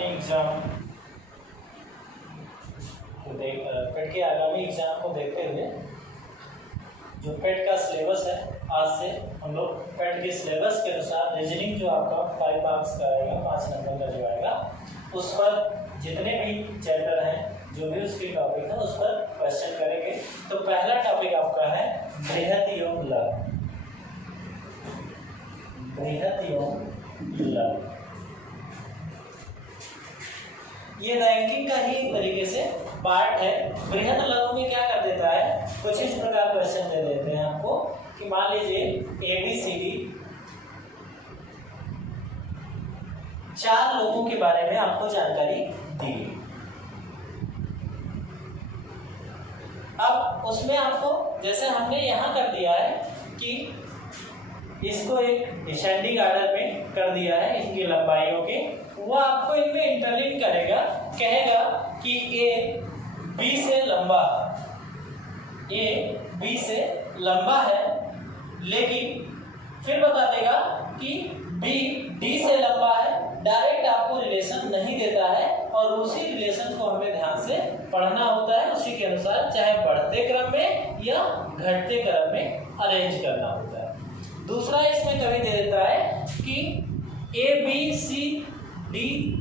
आगामी एग्जाम को देखते हुए जो पेट का सिलेबस है, आज से हम लोग पेट के सिलेबस के अनुसार रीजनिंग जो आपका 5 मार्क्स का आएगा, 5 नंबर का जो आएगा, उस पर जितने भी चैप्टर हैं, जो भी उसके टॉपिक है, उस पर क्वेश्चन करेंगे। तो पहला टॉपिक आपका है बृहत एवं लघु। बृहत एवं लघु ये रैंकिंग का ही तरीके से पार्ट है। बृहत लघु में क्या कर देता है, कुछ इस प्रकार क्वेश्चन दे देते हैं आपको कि मान लीजिए ABCD 4 लोगों के बारे में आपको जानकारी दी। अब उसमें आपको जैसे हमने यहाँ कर दिया है कि इसको एक डिसेंडिंग ऑर्डर में कर दिया है, इनकी लंबाइयों के, वो आपको इनमें इंटरलिंक करेगा, कहेगा कि A B से लंबा है, लेकिन फिर बता देगा कि B D से लंबा है। डायरेक्ट आपको रिलेशन नहीं देता है और उसी रिलेशन को हमें ध्यान से पढ़ना होता है, उसी के अनुसार चाहे बढ़ते क्रम में या घटते क्रम में अरेंज करना होता है। दूसरा इसमें कभी दे देता है कि ABCD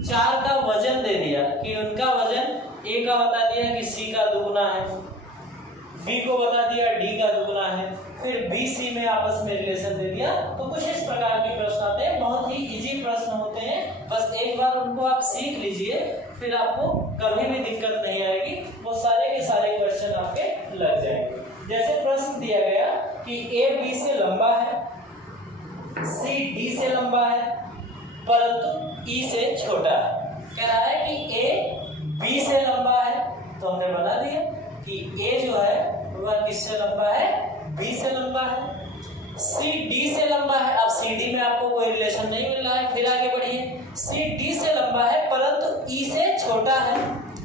4 का वजन दे दिया कि उनका वजन A का बता दिया कि C का दुगुना है, B को बता दिया D का दुगुना है, फिर BC में आपस में रिलेशन दे दिया। तो कुछ इस प्रकार के प्रश्न आते हैं, बहुत ही इजी प्रश्न होते हैं, बस एक बार उनको आप सीख लीजिए, फिर आपको कभी भी दिक्कत नहीं आएगी, वो सारे के सारे क्वेश्चन आपके लग जाएंगे। जैसे प्रश्न दिया गया कि A B से लंबा है, C D से लंबा है, परंतु E से छोटा है। कह रहा है कि A B से लंबा है, तो हमने बना दिया कि A जो है वह किससे लंबा है, B से लंबा है। C D से लंबा है, अब C D में आपको कोई रिलेशन नहीं मिल रहा है, फिर आगे बढ़िए, C D से लंबा है परंतु E से छोटा है,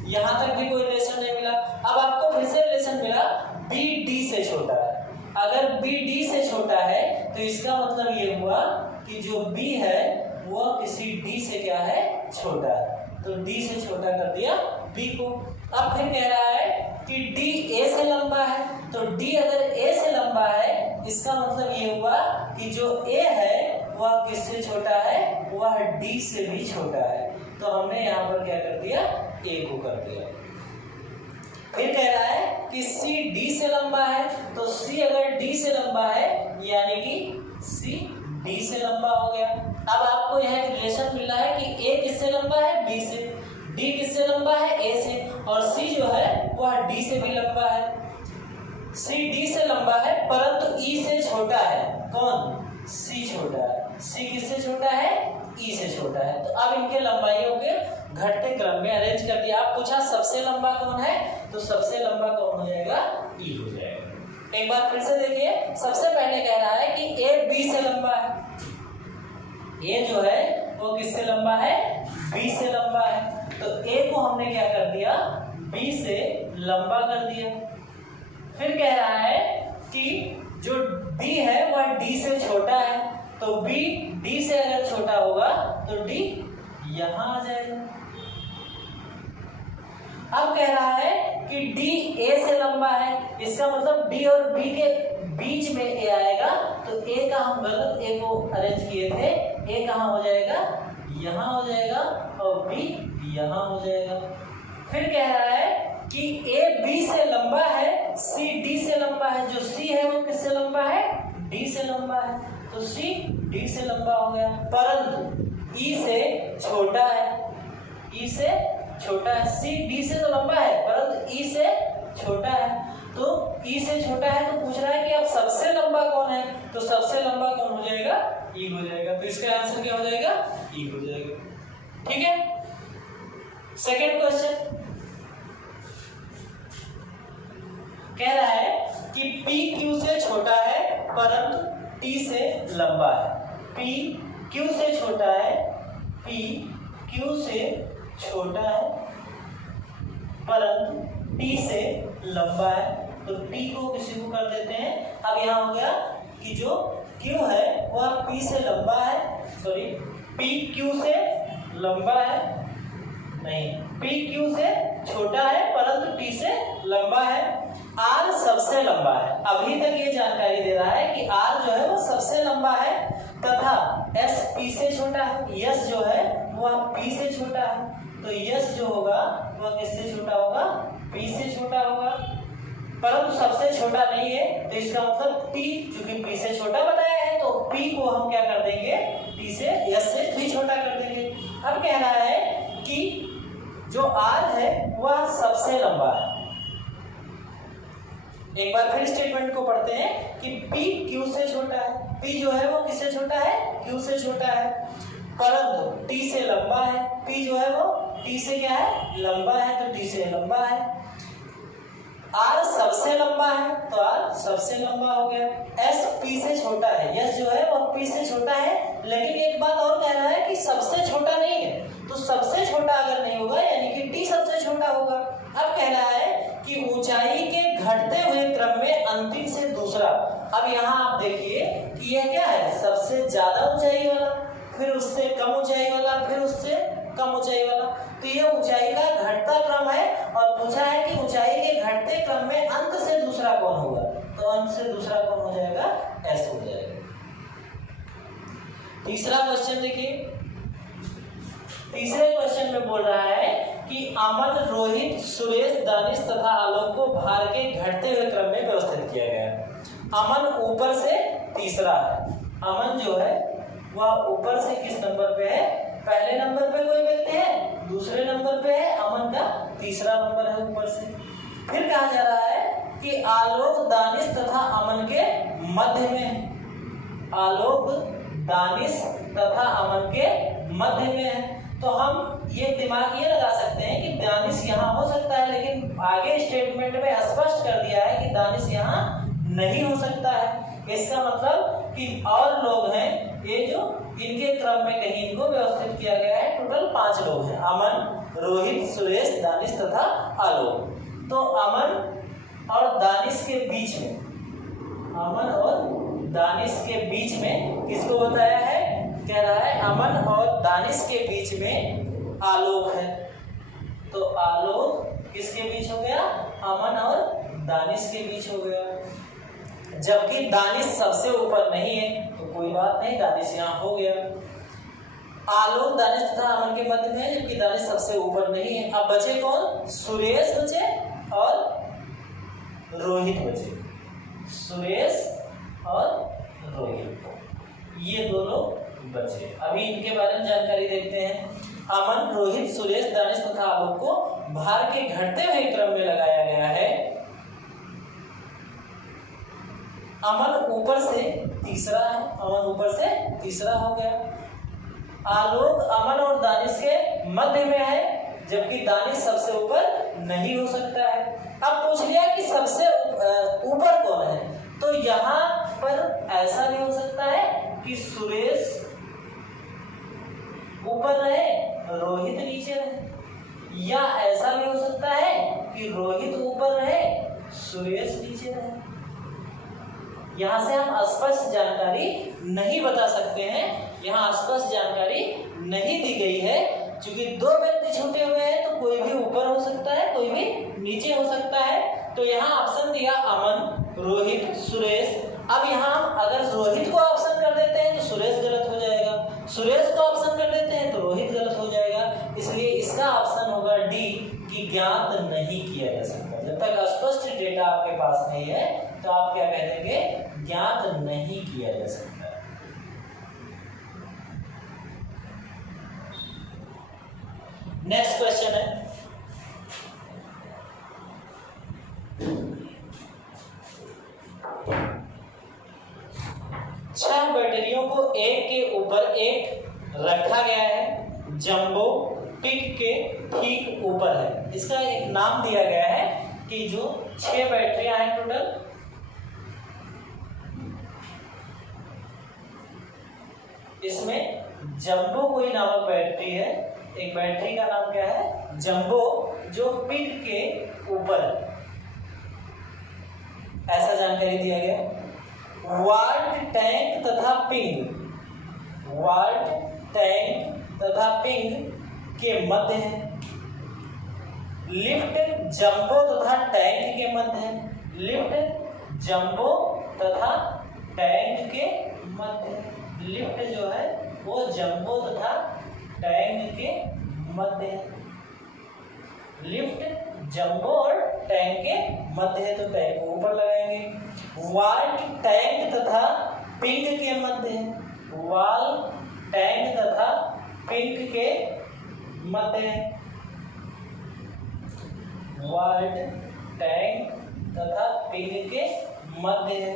यहाँ तक भी कोई रिलेशन नहीं मिला। अब आपको फिर से रिलेशन मिला B D से छोटा है। अगर B D से छोटा है तो इसका मतलब ये हुआ कि जो B है वह किसी D से क्या है, छोटा है, तो D से छोटा कर दिया B को। अब फिर कह रहा है कि D A से लंबा है, तो D अगर A से लंबा है, इसका मतलब ये हुआ कि जो A है वह किससे छोटा है, वह D से भी छोटा है, तो हमने यहाँ पर क्या कर दिया, A को कर दिया। फिर कह रहा है कि C D से लंबा है, तो C अगर D से लंबा है यानी कि C D से लंबा हो गया। अब आपको यह रिलेशन मिल रहा है कि A किससे लंबा है, B से, D किससे लंबा है, A से, और C जो है वह D से भी लंबा है। C D से लंबा है परंतु E से छोटा है, कौन, C छोटा है। C किससे छोटा है, E से छोटा है। तो अब इनके लंबाइयों के घटते क्रम में अरेंज कर दिया। आप पूछा सबसे लंबा कौन है, तो सबसे लंबा कौन हो जाएगा, E हो जाएगा। एक बार फिर से देखिए, सबसे पहले कह रहा है कि A B से लंबा है, A जो है वो किससे लंबा है, B से लंबा है, तो A को हमने क्या कर दिया, B से लंबा कर दिया। फिर कह रहा है कि जो D है वह D से छोटा है, तो B D से अगर छोटा होगा तो D यहां आ जाएगा। अब कह रहा है कि D A से लंबा है, इसका मतलब D और B के बीच में A आएगा, तो A का हम गलत A को अरेंज किए थे, A कहाँ हो जाएगा, यहाँ हो जाएगा, और B यहाँ हो जाएगा। फिर कह रहा है कि A B से लंबा है, C D से लंबा है, जो C है वो किससे लंबा है, D से लंबा है, तो C D से लंबा हो गया, परंतु E से छोटा है, E से छोटा है। C D से तो लंबा है परंतु E से छोटा है, तो E से छोटा है, तो पूछ रहा है कि अब सबसे लंबा कौन है, तो सबसे लंबा कौन हो जाएगा, E हो जाएगा। तो इसका आंसर क्या हो जाएगा, E हो जाएगा। ठीक है। सेकेंड क्वेश्चन कह रहा है कि P Q से छोटा है परंतु T से लंबा है। P Q से छोटा है, P Q से छोटा है परंतु T से लंबा है, तो T को किसी को कर देते हैं। अब यहाँ हो गया कि जो Q है वह P से लंबा है, P Q से लंबा है, नहीं, P Q से छोटा है परंतु T से लंबा है। R सबसे लंबा है, अभी तक ये जानकारी दे रहा है कि R जो है वो सबसे लंबा है तथा S P से छोटा है। S जो है वह P से छोटा है, तो S जो होगा वह किससे छोटा होगा? P से छोटा होगा, परंतु सबसे छोटा नहीं है। तो इसका मतलब T चूंकि P से छोटा बताया है तो P को हम क्या कर देंगे? T से S से भी छोटा कर देंगे। अब कह रहा है कि जो R है वह सबसे लंबा है। एक बार फिर स्टेटमेंट को पढ़ते हैं कि P Q से छोटा है। P जो है वो किससे छोटा है? Q से छोटा है, परंतु T से लंबा है। P जो है वो T से क्या है? लंबा है, तो T से लंबा है। R सबसे लंबा है तो R सबसे लंबा हो गया। S P से छोटा है, S जो है वो P से छोटा है, लेकिन एक बात और कह रहा है कि सबसे छोटा नहीं है, तो सबसे छोटा अगर नहीं होगा यानी कि T सबसे छोटा होगा। अब कह रहा है कि ऊंचाई के घटते हुए क्रम में अंतिम से दूसरा। अब यहाँ आप देखिए कि यह क्या है? सबसे ज्यादा ऊंचाई वाला, फिर उससे कम ऊंचाई वाला, फिर उससे कम ऊंचाई वाला। तो ये ऊंचाई का घटता क्रम है और पूछा है कि ऊंचाई के घटते क्रम में अंत से दूसरा कौन होगा? तो अंत से दूसरा कौन हो जाएगा? S हो जाएगा। तीसरा क्वेश्चन देखिए। तीसरे क्वेश्चन में बोल रहा है कि अमन, रोहित, सुरेश, दानिश तथा आलोक को भार के घटते हुए क्रम में व्यवस्थित किया गया है। अमन ऊपर से तीसरा है। अमन जो है वह ऊपर से किस नंबर पे है? पहले नंबर पे कोई व्यक्ति है, दूसरे नंबर पे है, अमन का तीसरा नंबर है ऊपर से। फिर कहा जा रहा है कि आलोक, दानिश तथा अमन के मध्य में है। आलोक, दानिश तथा अमन के मध्य में है। तो हम ये दिमाग ये लगा सकते हैं कि दानिश यहाँ हो सकता है, लेकिन आगे स्टेटमेंट में स्पष्ट कर दिया है कि दानिश यहाँ नहीं हो सकता है। इसका मतलब कि और लोग हैं ये जो इनके क्रम में कहीं इनको व्यवस्थित किया गया है। टोटल 5 लोग हैं, अमन, रोहित, सुरेश, दानिश तथा आलोक। तो अमन और दानिश के बीच में, अमन और दानिश के बीच में किसको बताया है? कह रहा है अमन और दानिश के बीच में आलोक है। तो आलोक किसके बीच हो गया? अमन और दानिश के बीच हो गया। जबकि दानिश सबसे ऊपर नहीं है तो कोई बात नहीं, दानिश यहाँ हो गया। आलोक, दानिश तथा अमन के मध्य में है, जबकि दानिश सबसे ऊपर नहीं है। अब बचे कौन? सुरेश बचे और रोहित बचे। सुरेश और रोहित, ये दोनों बचे। अभी इनके बारे में जानकारी देखते हैं। अमन, रोहित, सुरेश, दानिश तथा आलोक को भार के घटते हुए क्रम में लगाया गया है। अमन ऊपर से तीसरा है, अमन ऊपर से तीसरा हो गया। आलोक अमन और दानिश के मध्य में है, जबकि दानिश सबसे ऊपर नहीं हो सकता है। अब पूछ लिया कि सबसे ऊपर कौन है, तो यहाँ पर ऐसा भी हो सकता है कि सुरेश ऊपर रहे, रोहित नीचे रहे, या ऐसा भी हो सकता है कि रोहित ऊपर रहे, सुरेश नीचे रहे। यहाँ से हम स्पष्ट जानकारी नहीं बता सकते हैं, यहाँ स्पष्ट जानकारी नहीं दी गई है। क्योंकि 2 व्यक्ति छूटे हुए हैं तो कोई भी ऊपर हो सकता है, कोई भी नीचे हो सकता है। तो यहाँ ऑप्शन दिया अमन, रोहित, सुरेश। अब यहाँ हम अगर रोहित को ऑप्शन कर देते हैं तो सुरेश गलत हो जाएगा, सुरेश को ऑप्शन कर देते हैं तो रोहित गलत हो जाएगा। इसलिए इसका ऑप्शन होगा डी कि ज्ञात नहीं किया जा सकता। जब तक स्पष्ट डेटा आपके पास नहीं है तो आप क्या कह देंगे? ज्ञात नहीं किया जा सकता। नेक्स्ट क्वेश्चन है, छह बैटरियों को एक के ऊपर एक रखा गया है, जंबो पिक के ठीक ऊपर है। इसका एक नाम दिया गया है कि जो 6 बैटरियां हैं टोटल, इसमें जंबो कोई नामक बैटरी है। एक बैटरी का नाम क्या है? जंबो, जो पिक के ऊपर है, ऐसा जानकारी दिया गया। वाल्ट, टैंक तथा पिंग, वाल्ट, टैंक तथा पिंग के मध्य है। लिफ्ट जंबो तथा टैंक के मध्य है। लिफ्ट जंबो तथा टैंक के मध्य। लिफ्ट जो है वो जंबो तथा टैंक के मध्य है। लिफ्ट जंबो और टैंक के मध्य है तो टैंक को ऊपर लगाएंगे। वाल्ट टैंक तथा पिंक के मध्य है। वाल टैंक तथा पिंक के मध्य है। वाल्ट टैंक तथा पिंक के मध्य है।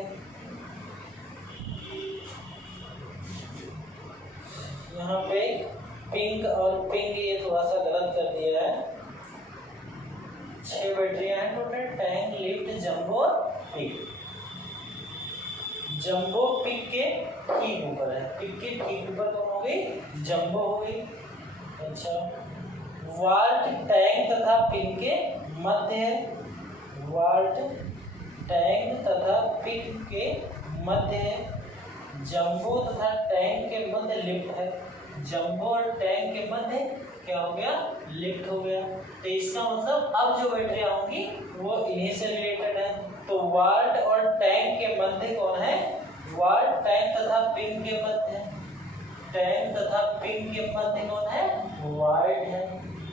यहाँ पे पिंक और पिंक ये थोड़ा सा गलत कर दिया है। 6 बैटरियां हैं टोटल, टैंक, लिफ्ट, जंबो और पिक। जंबो पिक के ठीक ऊपर है। पिक के ठीक ऊपर कौन हो गई? जंबो हो गई। अच्छा, वाल्ट टैंक तथा पिक के मध्य है। वाल्ट टैंक तथा पिक के मध्य है। जंबो तथा टैंक के मध्य लिफ्ट है। जंबो और टैंक के मध्य क्या हो गया? लिफ्ट हो गया। तो इसका मतलब अब जो बैटरियां होंगी वो इन्हीं से रिलेटेड है। तो वाल्ट और टैंक के मध्य कौन है? वाल्ट टैंक तथा पिन के मध्य है। टैंक तथा पिन के मध्य कौन है? वाल्ट है।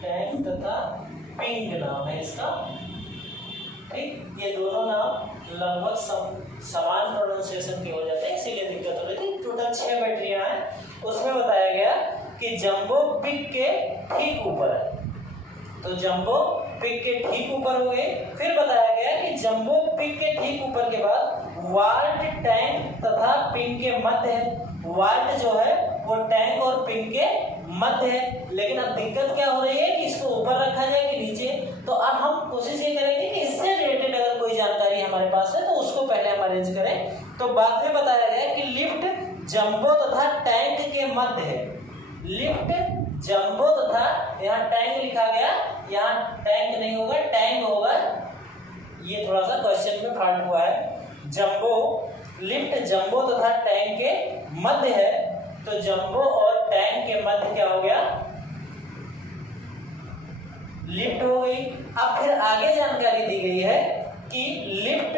टैंक तथा पिंक नाम है इसका। ठीक, ये दोनों नाम लगभग समान प्रोनाउंसिएशन के हो जाते हैं, इसीलिए दिक्कत हो रही थी। टोटल 6 बैटरियां हैं। उसमें बताया गया कि जंबो पिक के ठीक ऊपर है, तो जंबो पिक के ठीक ऊपर हो गए। फिर बताया गया कि जंबो पिक के ठीक ऊपर के बाद वाल्ट टैंक तथा पिन के मध्य है। वाल्ट जो है वो टैंक और पिन के मध्य है। लेकिन अब दिक्कत क्या हो रही है कि इसको ऊपर रखा जाए कि नीचे। तो अब हम कोशिश ये करेंगे कि इससे रिलेटेड अगर कोई जानकारी हमारे पास है तो उसको पहले हम अरेंज करें। तो बाद में बताया गया कि लिफ्ट जंबो तथा टैंक के मध्य है। लिफ्ट जंबो तथा, यहाँ टैंक लिखा गया, यहाँ टैंक नहीं होगा, टैंक होगा। ये थोड़ा सा क्वेश्चन में फॉल्ट हुआ है। जंबो, लिफ्ट जंबो तथा टैंक के मध्य है, तो जंबो और टैंक के मध्य क्या हो गया? लिफ्ट हो गई। अब फिर आगे जानकारी दी गई है कि लिफ्ट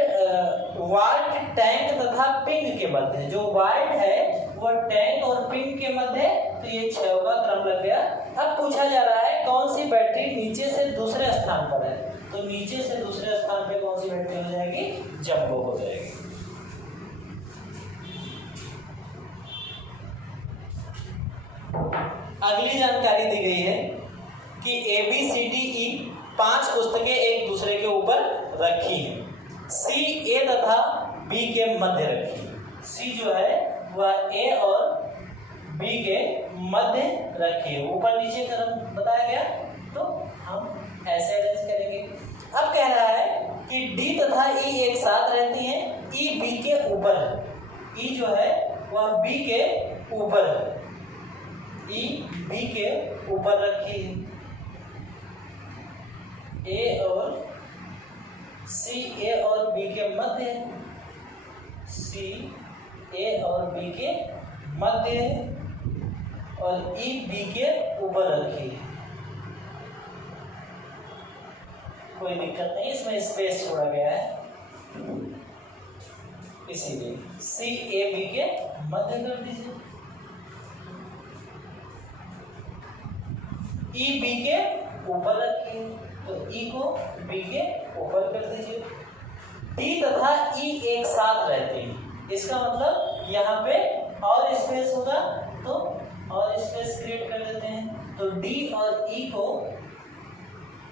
वाल्ट टैंक तथा पिंक के मध्य है। जो वाल्ट है वो टैंक और पिंक के मध्य है, तो ये 6 का क्रम लग गया। अब पूछा जा रहा है कौन सी बैटरी नीचे से दूसरे स्थान पर है, तो नीचे से दूसरे स्थान पे कौन सी बैटरी हो जाएगी? जंबो हो जाएगी। अगली जानकारी दी गई है कि ABCDE 5 पुस्तकें एक दूसरे के ऊपर रखी हैं। C A तथा B के मध्य रखी है। C जो है वह A और B के मध्य रखी है। ऊपर नीचे तरफ बताया गया, तो हम ऐसे अरेंज करेंगे। अब कह रहा है कि D तथा E एक साथ रहती हैं। E B के ऊपर है। E जो है वह B के ऊपर है। E B के ऊपर रखी है। A और C A और B के मध्य है। C A और B के मध्य है और E B के ऊपर रखी है। कोई दिक्कत नहीं, इसमें स्पेस छोड़ा गया है, इसीलिए C A B के मध्य कर दीजिए। E B के ऊपर रखिए, तो E को B के ऊपर कर दीजिए। D तथा E एक साथ रहते हैं, इसका मतलब यहाँ पे और स्पेस होगा, तो और स्पेस क्रिएट कर देते हैं, तो D और E को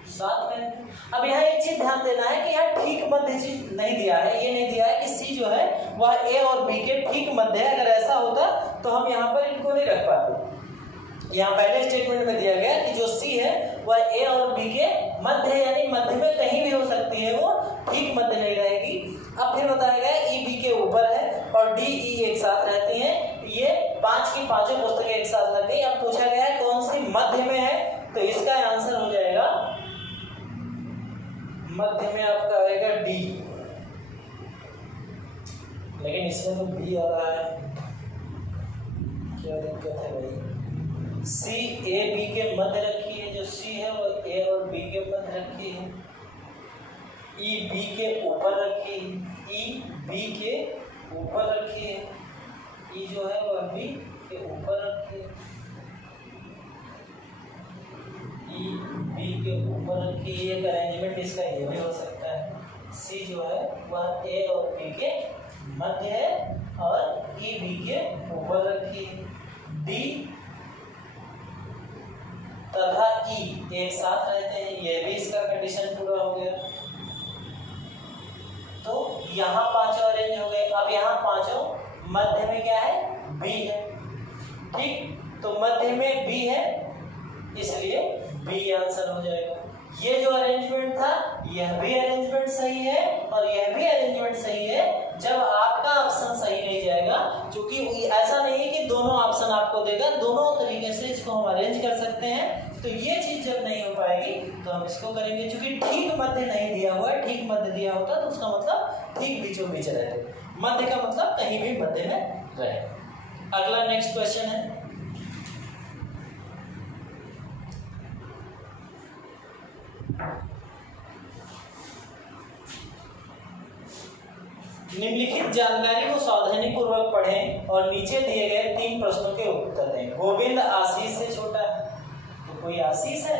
साथ में। अब यहाँ एक चीज ध्यान देना है कि यहाँ ठीक मध्य चीज नहीं दिया है, ये नहीं दिया है कि C जो है वह A और B के ठीक मध्य है। अगर ऐसा होता तो हम यहाँ पर इनको नहीं रख पाते। यहाँ पहले स्टेटमेंट में दिया गया कि जो C है वह A और B के मध्य है, यानी मध्य में कहीं भी हो सकती है, वो ठीक मध्य नहीं रहेगी। अब फिर बताया गया E B के ऊपर है और D E एक साथ रहती हैं। ये 5 की 5 पुस्तकें एक साथ लग गई। अब पूछा गया है कौन सी मध्य में है, तो इसका आंसर हो जाएगा मध्य में आपका आएगा D, लेकिन इसमें तो B आ रहा है, क्या दिक्कत है भाई? C A B के मध्य रखी है, जो C है वो A ए और बी के मध्य रखी है, ई बी के ऊपर रखी है, ई बी के ऊपर रखी है, ई जो है वह बी के ऊपर रखी है, ई बी के ऊपर रखी है। एक अरेंजमेंट इसका ये भी हो सकता है, सी जो है वह ए और बी के मध्य है और ई बी के ऊपर रखी है, डी तथा ई एक साथ रहते हैं, ये भी इसका कंडीशन पूरा हो गया। तो यहाँ पांचों अरेंज हो गए। अब यहाँ पांचों मध्य में क्या है, बी है, ठीक, तो मध्य में बी है इसलिए बी आंसर हो जाएगा। ये जो अरेंजमेंट था यह भी अरेंजमेंट सही है और यह भी अरेंजमेंट सही है जब आपका ऑप्शन सही नहीं जाएगा, क्योंकि ऐसा नहीं है कि दोनों ऑप्शन आपको देगा, दोनों तरीके से इसको हम अरेंज कर सकते हैं। तो ये चीज जब नहीं हो पाएगी तो हम इसको करेंगे, क्योंकि ठीक मध्य नहीं दिया हुआ है, ठीक मध्य दिया होता तो उसका मतलब ठीक बीचों बीच रहते, मध्य का मतलब कहीं भी मध्य में रहे। अगला नेक्स्ट क्वेश्चन है, निम्नलिखित जानकारी को सावधानी पूर्वक पढ़ें और नीचे दिए गए 3 प्रश्नों के उत्तर दें। गोविंद आशीष से छोटा है, तो कोई आशीष है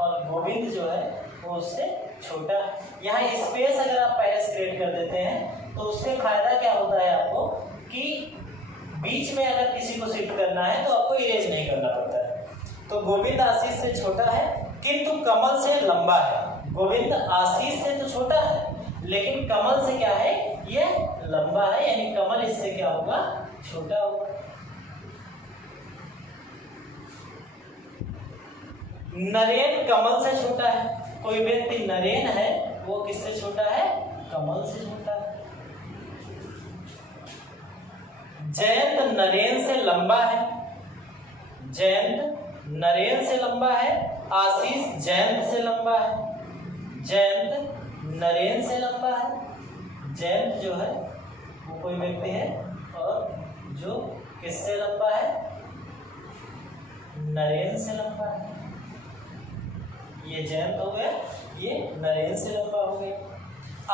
और गोविंद जो है वो उससे छोटा है। यहाँ स्पेस अगर आप पहले से क्रिएट कर देते हैं तो उससे फायदा क्या होता है आपको कि बीच में अगर किसी को शिफ्ट करना है तो आपको इरेज नहीं करना पड़ता है। तो गोविंद आशीष से छोटा है किंतु कमल से लंबा है। गोविंद आशीष से तो छोटा है लेकिन कमल से क्या है, ये लंबा है, यानी कमल इससे क्या होगा, छोटा होगा। नरेन कमल से छोटा है, कोई व्यक्ति नरेन है वो किससे छोटा है, कमल से छोटा है। जयंत नरेन से लंबा है, जयंत नरेन से लंबा है, आशीष जयंत से लंबा है, जयंत नरेन से लंबा है। जयंत जो है वो कोई व्यक्ति है और जो किससे लंबा है, नरेन से लंबा है। ये जयंत हो गया, ये नरेन से लंबा हो गया।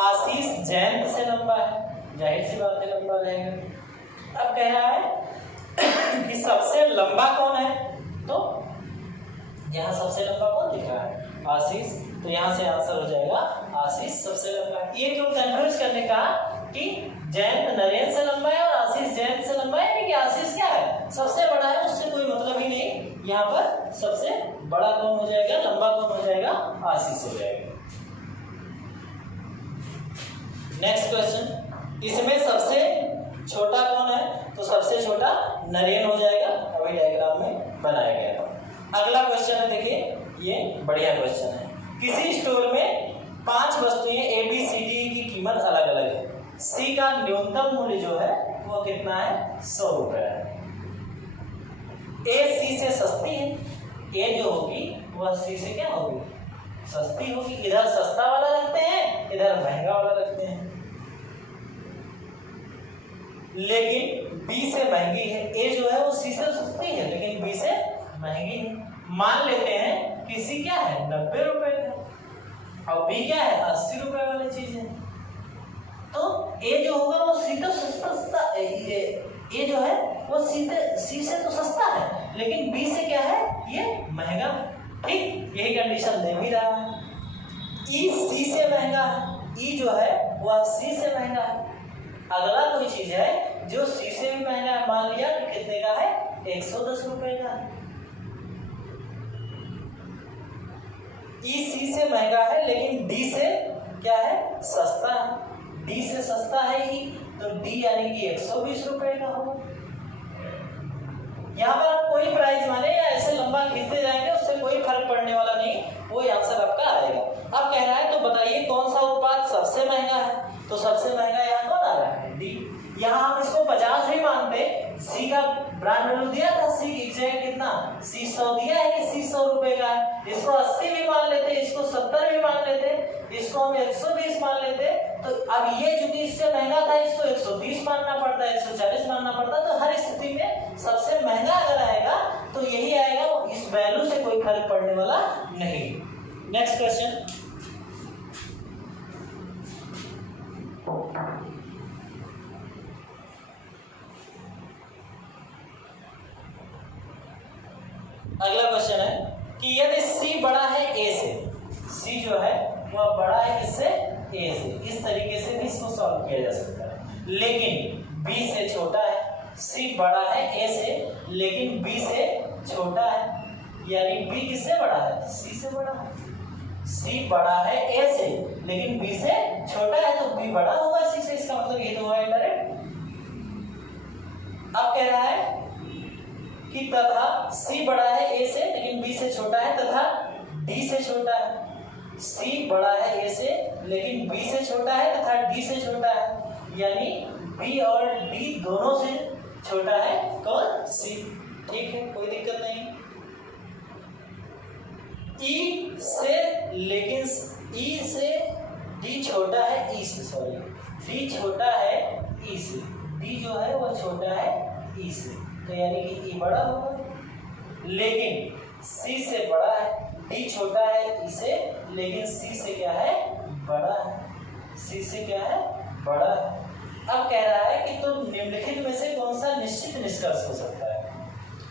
आशीष जयंत से लंबा है, जाहिर सी बात है लंबा रहेगा। अब कह रहा है कि सबसे लंबा कौन है, तो यहाँ सबसे लंबा कौन दिख रहा है, आशीष, तो यहाँ से आंसर हो जाएगा आशीष सबसे लंबा है। ये क्यों कंफ्यूज करने का कि जयंत नरेन से लंबा है और आशीष जयंत से लंबा है, कि आशीष क्या है, सबसे बड़ा है, उससे कोई मतलब ही नहीं। यहाँ पर सबसे बड़ा कौन हो जाएगा, लंबा कौन हो जाएगा, आशीष हो जाएगा। नेक्स्ट क्वेश्चन, इसमें सबसे छोटा कौन है, तो सबसे छोटा नरेन हो जाएगा, अभी डायग्राम में बनाया गया था। अगला क्वेश्चन है, देखिए ये बढ़िया क्वेश्चन है। किसी स्टोर में 5 वस्तुएं ए बी सी डी की कीमत अलग अलग है। सी का न्यूनतम मूल्य जो है वो कितना है, 100 रुपए है। ए सी से सस्ती है, ए जो होगी वह सी से क्या होगी, सस्ती होगी। इधर सस्ता वाला रखते हैं, इधर महंगा वाला रखते हैं, लेकिन बी से महंगी है। ए जो है वो सी से सस्ती है लेकिन बी से महंगी है। मान लेते हैं कि सी क्या है, 90 रुपए का और बी क्या है, 80 रुपए वाली चीज है। तो ए जो होगा वो सी तो सस्ता, ए जो है वो सी से तो सस्ता है लेकिन बी से क्या है, ये महंगा। ठीक, यही कंडीशन दे भी रहा है। ई सी से महंगा है, ई जो है वह सी से महंगा है। अगला कोई चीज है जो सी से भी महंगा है, मान लिया कि कितने का है, 110 रुपए का है। ई सी से महंगा है लेकिन डी से क्या है, सस्ता है। डी से सस्ता है ई, तो डी यानी कि 120 रुपए का होगा। यहाँ पर आप कोई प्राइस माने या ऐसे लंबा खींचते जाएंगे उससे कोई फर्क पड़ने वाला नहीं, वो आंसर आपका आएगा। अब कह रहा है तो बताइए कौन सा उत्पाद सबसे महंगा है, तो सबसे महंगा यहाँ कौन आ रहा है, डी। यहाँ हम इसको 50 भी मानते, सी का ब्रांड वैल्यू दिया था, सी की एग्जैक्ट कितना, सी 100 दिया है कि सी 100 रुपए का है। इसको 80 भी मान लेते, इसको 70 भी मान लेते, इसको हम 120 मान लेते। तो अब ये चूंकि इससे महंगा था इसको 130 मानना पड़ता है, 140 मानना पड़ता है। तो हर स्थिति में सबसे महंगा अगर आएगा तो यही आएगा, वैल्यू से कोई फर्क पड़ने वाला नहीं। नेक्स्ट क्वेश्चन, अगला क्वेश्चन है कि यदि C बड़ा है A से, C जो है वह बड़ा है किससे? A से। इस तरीके से भी इसको सॉल्व किया जा सकता है, लेकिन B से छोटा है। C बड़ा है A से लेकिन B से छोटा है, यानी B किससे बड़ा है? C से बड़ा है। C बड़ा है A से लेकिन B से छोटा है, तो B बड़ा होगा C से, इसका मतलब ये तो हुआ इनडायरेक्ट। अब कह रहा है कि तथा C बड़ा है A से लेकिन B से छोटा है तथा D से छोटा है। C बड़ा है A से लेकिन B से छोटा है तथा D से छोटा है, यानी B और D दोनों से छोटा है कौन? C। ठीक है, कोई दिक्कत नहीं। E से लेकिन E से D छोटा है E से, सॉरी D छोटा है E से, D जो है वो छोटा है E से, तो यानी कि E बड़ा होगा। लेकिन C से बड़ा है, D छोटा है E से लेकिन C से क्या है? बड़ा है। C से क्या है? बड़ा है। अब कह रहा है कि तो निम्नलिखित में से कौन सा निश्चित निष्कर्ष हो सकता है।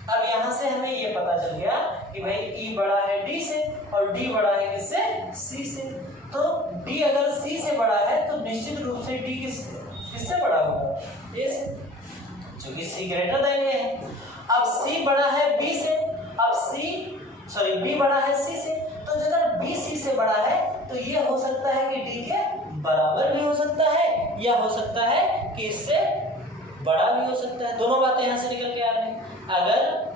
अब यहाँ से हमें ये पता चल गया कि भाई E बड़ा है D से और D बड़ा है किससे? C से। तो D अगर C से बड़ा है तो निश्चित रूप से D किससे बड़ा होगा? A से, क्योंकि C ग्रेटर देन A है। अब C बड़ा है B से, अब B बड़ा है C से, तो अगर B C से बड़ा है तो ये हो सकता है कि D के बराबर भी हो सकता है या हो सकता है कि इससे बड़ा भी हो सकता है। दोनों बातें यहाँ से निकल के आ रही हैं। अगर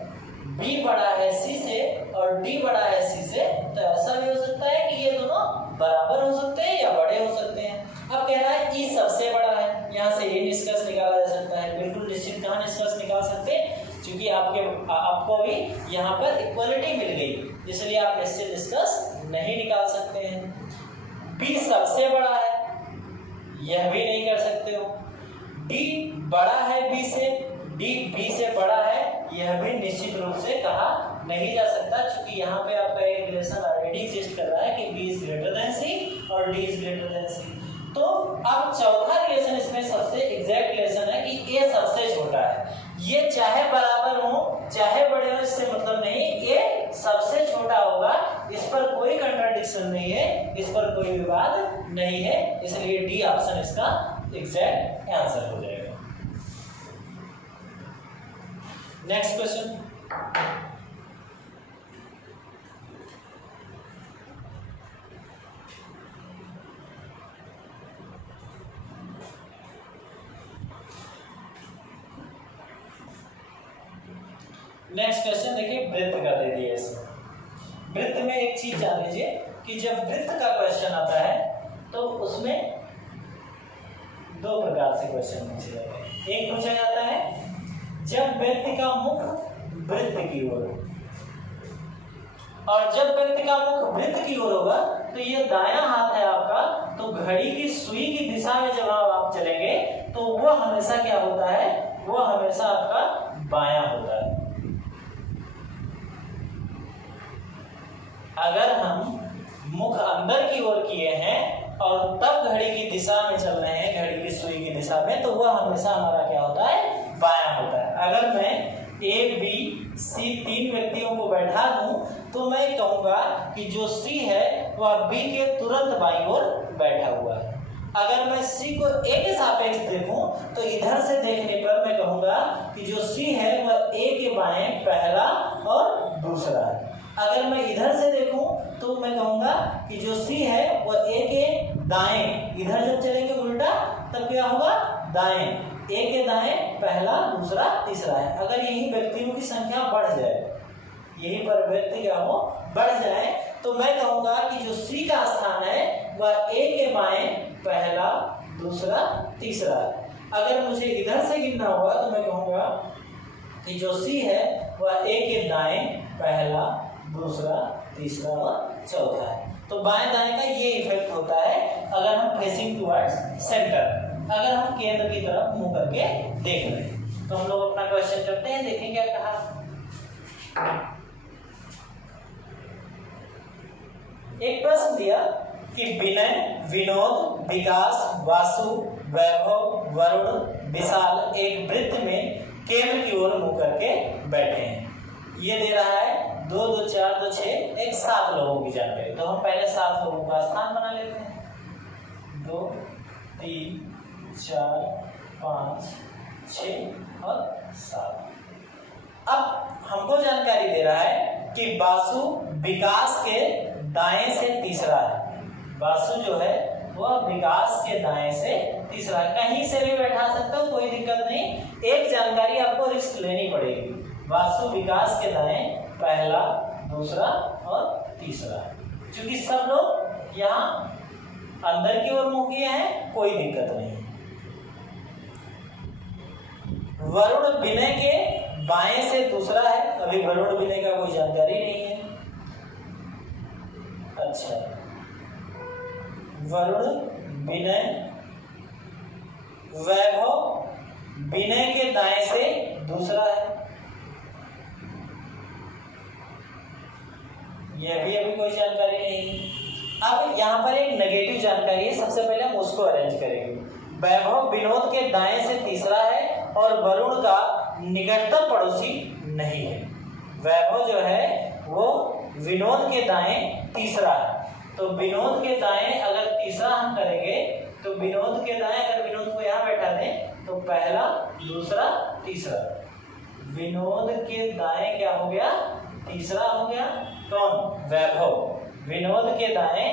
B बड़ा है C से और D बड़ा है C से, तो ऐसा भी हो सकता है कि ये दोनों बराबर हो सकते हैं या बड़े हो सकते हैं। अब कह रहा है E सबसे बड़ा है, यहाँ से ये निष्कर्ष निकाला जा सकता है। बिल्कुल निश्चित कहाँ निष्कर्ष निकाल सकते हैं, क्योंकि आपको भी यहाँ पर इक्वलिटी मिल गई, इसलिए आप निश्चित निष्कर्ष नहीं निकाल सकते हैं। B सबसे बड़ा है, यह भी नहीं कर सकते हो। D बड़ा है B से, D B से बड़ा है, यह भी निश्चित रूप से कहा नहीं जा सकता, क्योंकि यहाँ पे आपका एक रिलेशन ऑलरेडी एग्जिस्ट कर रहा है कि B is greater than C और D is greater than C। तो अब चौथा रिलेशन इसमें सबसे एग्जैक्ट रिलेशन है कि A सबसे छोटा है। ये चाहे बराबर हो चाहे बड़े हो, इससे मतलब नहीं, A सबसे छोटा होगा, इस पर कोई कंट्राडिक्शन नहीं है, इस पर कोई विवाद नहीं है, इसलिए डी ऑप्शन इसका एग्जैक्ट आंसर हो जाएगा। नेक्स्ट क्वेश्चन, नेक्स्ट क्वेश्चन देखिए, वृत्त का दे दिया इसमें। वृत्त में एक चीज जान लीजिए कि जब वृत्त का क्वेश्चन आता है तो उसमें दो प्रकार से क्वेश्चन पूछे जाते हैं। एक पूछा जाता है जब व्यक्ति का मुख वृत्त की ओर, और जब व्यक्ति का मुख वृत्त की ओर होगा तो ये दायां हाथ है आपका, तो घड़ी की सुई की दिशा में जब आप चलेंगे तो वो हमेशा क्या होता है, वो हमेशा आपका बायां होता है। अगर हम मुख अंदर की ओर किए हैं और तब घड़ी की दिशा में चल रहे हैं, घड़ी की सुई की दिशा में, तो वह हमेशा हमारा क्या होता है, बायां होता है। अगर मैं A, B, C तीन व्यक्तियों को बैठा दूं तो मैं कहूंगा कि जो C है वह B के तुरंत बाईं ओर बैठा हुआ है। अगर मैं C को A के सापेक्ष देखूं तो इधर से देखने पर मैं कहूंगा कि जो C है वह A के बाएं पहला और दूसरा है। अगर मैं इधर से देखूं तो मैं कहूंगा कि जो C है वह A के दाएं, इधर जब चलेंगे उल्टा तब क्या होगा, दाएं, A के दाएं पहला दूसरा तीसरा है। अगर यही व्यक्तियों की संख्या बढ़ जाए, यही पर व्यक्ति क्या हो बढ़ जाए, तो मैं कहूंगा कि जो C का स्थान है वह A के बाएं पहला दूसरा तीसरा है। अगर मुझे इधर से गिनना होगा तो मैं कहूंगा कि जो C है वह A के दाएं पहला दूसरा तीसरा और चौथा है। तो बाएं दाएं का ये इफेक्ट होता है अगर हम फेसिंग टुवर्ड्स सेंटर, अगर हम केंद्र की तरफ मुंह करके देख रहे हैं। तो हम लोग अपना क्वेश्चन करते हैं, देखें क्या कहा। एक प्रश्न दिया कि विनय, विनोद, विकास, वासु, वैभव, वरुण, विशाल एक वृत्त में केंद्र की ओर मुंह करके बैठे हैं। ये दे रहा है 2 2 4 2 6 एक 7 लोगों की जानकारी। तो हम पहले 7 लोगों का स्थान बना लेते हैं। 2 3 4 5 6 और 7। अब हमको जानकारी दे रहा है कि वासु विकास के दाएं से तीसरा है। वासु जो है वह विकास के दाएं से तीसरा, कहीं से भी बैठा सकते हो, कोई दिक्कत नहीं। एक जानकारी आपको रिस्क लेनी पड़ेगी। वासु विकास के दाएं पहला, दूसरा और तीसरा। क्योंकि सब लोग यहाँ अंदर की ओर मुंह किए हैं, कोई दिक्कत नहीं। वरुण विनय के बाएं से दूसरा है। अभी वरुण विनय का कोई जानकारी नहीं है। अच्छा, वरुण विनय, वैभव विनय के दाएं से दूसरा है। यह भी अभी कोई जानकारी नहीं। अब यहाँ पर एक नेगेटिव जानकारी है, सबसे पहले हम उसको अरेंज करेंगे। वैभव विनोद के दाएं से तीसरा है और वरुण का निकटतम पड़ोसी नहीं है। वैभव जो है वो विनोद के दाएं तीसरा है। तो विनोद के दाएं अगर तीसरा हम करेंगे तो विनोद के दाएं, अगर विनोद को यहाँ बैठा दें तो पहला, दूसरा, तीसरा। विनोद के दाएं क्या हो गया? तीसरा हो गया। कौन? वैभव। विनोद के दाएं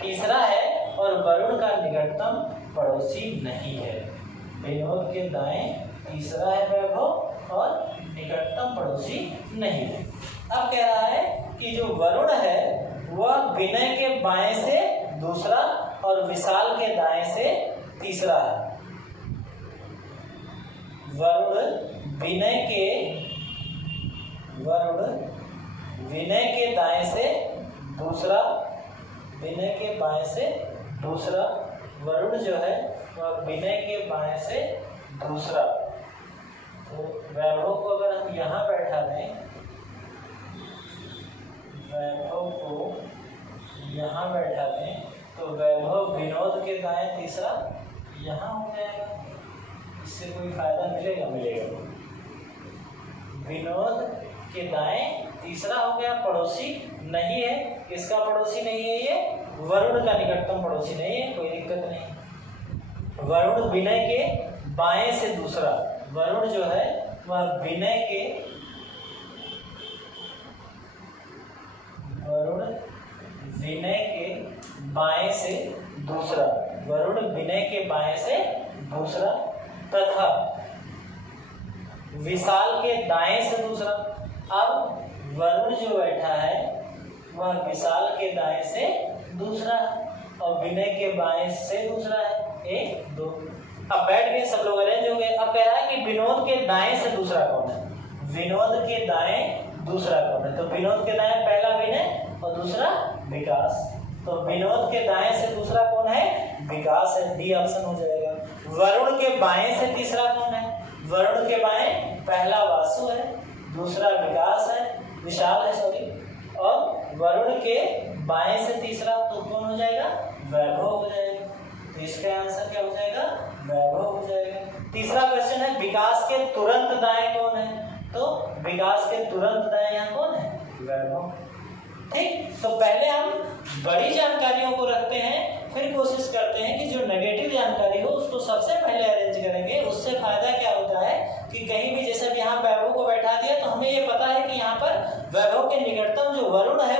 तीसरा है और वरुण का निकटतम पड़ोसी नहीं है। विनोद के दाएं तीसरा है वैभव और निकटतम पड़ोसी नहीं है। अब कह रहा है कि जो वरुण है वह विनय के बाएं से दूसरा और विशाल के दाएं से तीसरा है। वरुण विनय के दाएं से दूसरा, विनय के बाएं से दूसरा। वरुण जो है वह विनय के बाएं से दूसरा। तो वैभव को अगर हम यहाँ बैठा दें, वैभव को यहाँ बैठा दें तो वैभव विनोद के दाएं तीसरा यहाँ हो जाएगा। इससे कोई फायदा मिलेगा? मिलेगा। विनोद के दाएं तीसरा हो गया, पड़ोसी नहीं है। किसका पड़ोसी नहीं है? ये वरुण का निकटतम पड़ोसी नहीं है, कोई दिक्कत नहीं। वरुण विनय के बाएं से दूसरा। वरुण जो है वह विनय के बाएं से दूसरा। वरुण विनय के बाएं से दूसरा तथा विशाल के दाएं से दूसरा। अब वरुण जो बैठा है वह विशाल के दाएं से दूसरा और विनय के बाएं से दूसरा है। 1 2। अब बैठ गए, सब लोग अरेंज हो गए। अब कह रहा है कि विनोद के दाएं से दूसरा कौन है? विनोद के दाएं दूसरा कौन है? तो विनोद के दाएं पहला विनय और दूसरा विकास। तो विनोद के दाएं से दूसरा कौन है? विकास है। डी ऑप्शन हो जाएगा। वरुण के बाएं से तीसरा कौन है? वरुण के बाएं पहला वासु है, दूसरा विकास है, विशाल है सॉरी, और वरुण के बाएं से तीसरा तो कौन हो जाएगा? वैभव हो जाएगा। तो इसका आंसर क्या हो जाएगा? वैभव हो जाएगा। तीसरा क्वेश्चन है विकास के तुरंत दाएं कौन है? तो विकास के तुरंत दाएं यहाँ कौन है? वैभव। ठीक, तो पहले हम बड़ी जानकारियों को रखते हैं, फिर कोशिश करते हैं कि जो नेगेटिव जानकारी हो उसको सबसे पहले अरेंज करेंगे। उससे फायदा क्या होता है कि कहीं भी, जैसे यहाँ वैभव को बैठा दिया तो हमें ये पता है कि यहाँ पर वैभव के निकटतम जो वरुण है